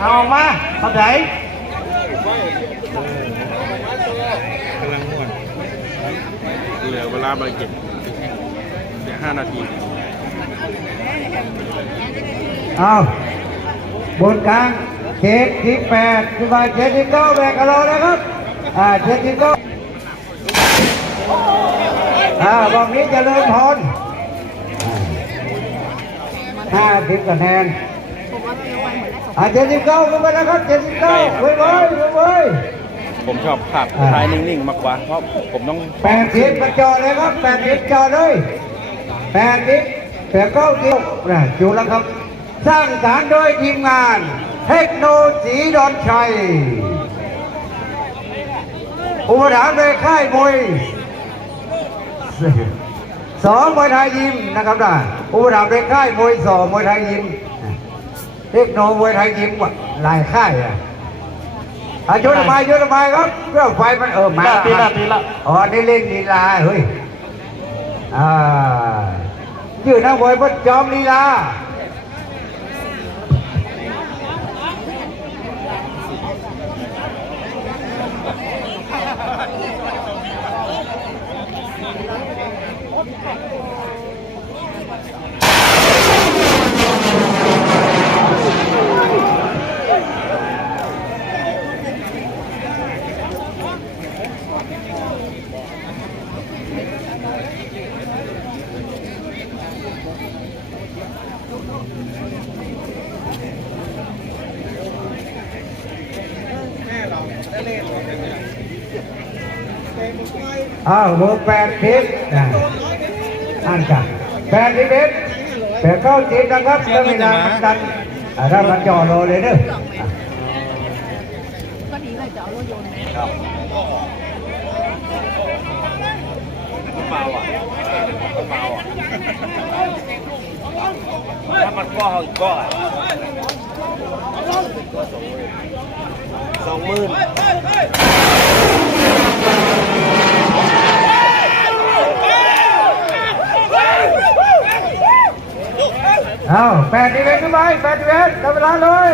เอาออกมาเข้าใจกำลังม่วนเหลือเวลาบาเก็บเดี๋ยวห้านาทีเอาบนกลางเจ็ดที่แปดที่ว่าเจ็ดที่เก้าแบกกับเรานะครับอ่าเจ็ดที่เก้าอ่าบอกนี้จะเริ่มพรห้าสิบคะแนน อ่าเจ็ดสิบเก้าขึ้นไปนะครับเจ็ดสิบเก้าเว้ยเว้ยเว้ยเว้ยผมชอบภาพอ่าท้ายนิ่งๆมากกว่า เพราะผมต้องแปดสิบมาจอเลยครับแปดสิบจอเลยแปดสิบแปดเก้าสิบนะจูแล้วครับ สร้างสรรค์โดยทีมงาน เทคโนโลยีดอนชัย อุปถัมภ์โดยค่ายมวยสองมวยไทยยิมนะครับนะอุปถัมภ์โดยค่ายมวยสองมวยไทยยิม เทคโนมวยไทยยิมว่ะหลายค่ายอะอายุทำไมอายุทำไมครับเรื่องไฟมันเออมาตีละตีละอ๋อนี่เล่นลีลาเฮ้ยอ่ายืนนักมวยเพื่อจอมลีลา อ้าวเบอร์แปดทิศนะอ่านกันแปดทิศแปดเก้าทิศนะครับถ้าไม่นานมันดันถ้ามันจ่อโลเลยเด้ออะเบาอะเบาอะ ถ้ามันก็เอาอีกก็สองหมื่นเอาแปดทิศขึ้นไปแปดทิศทำเวลาเลย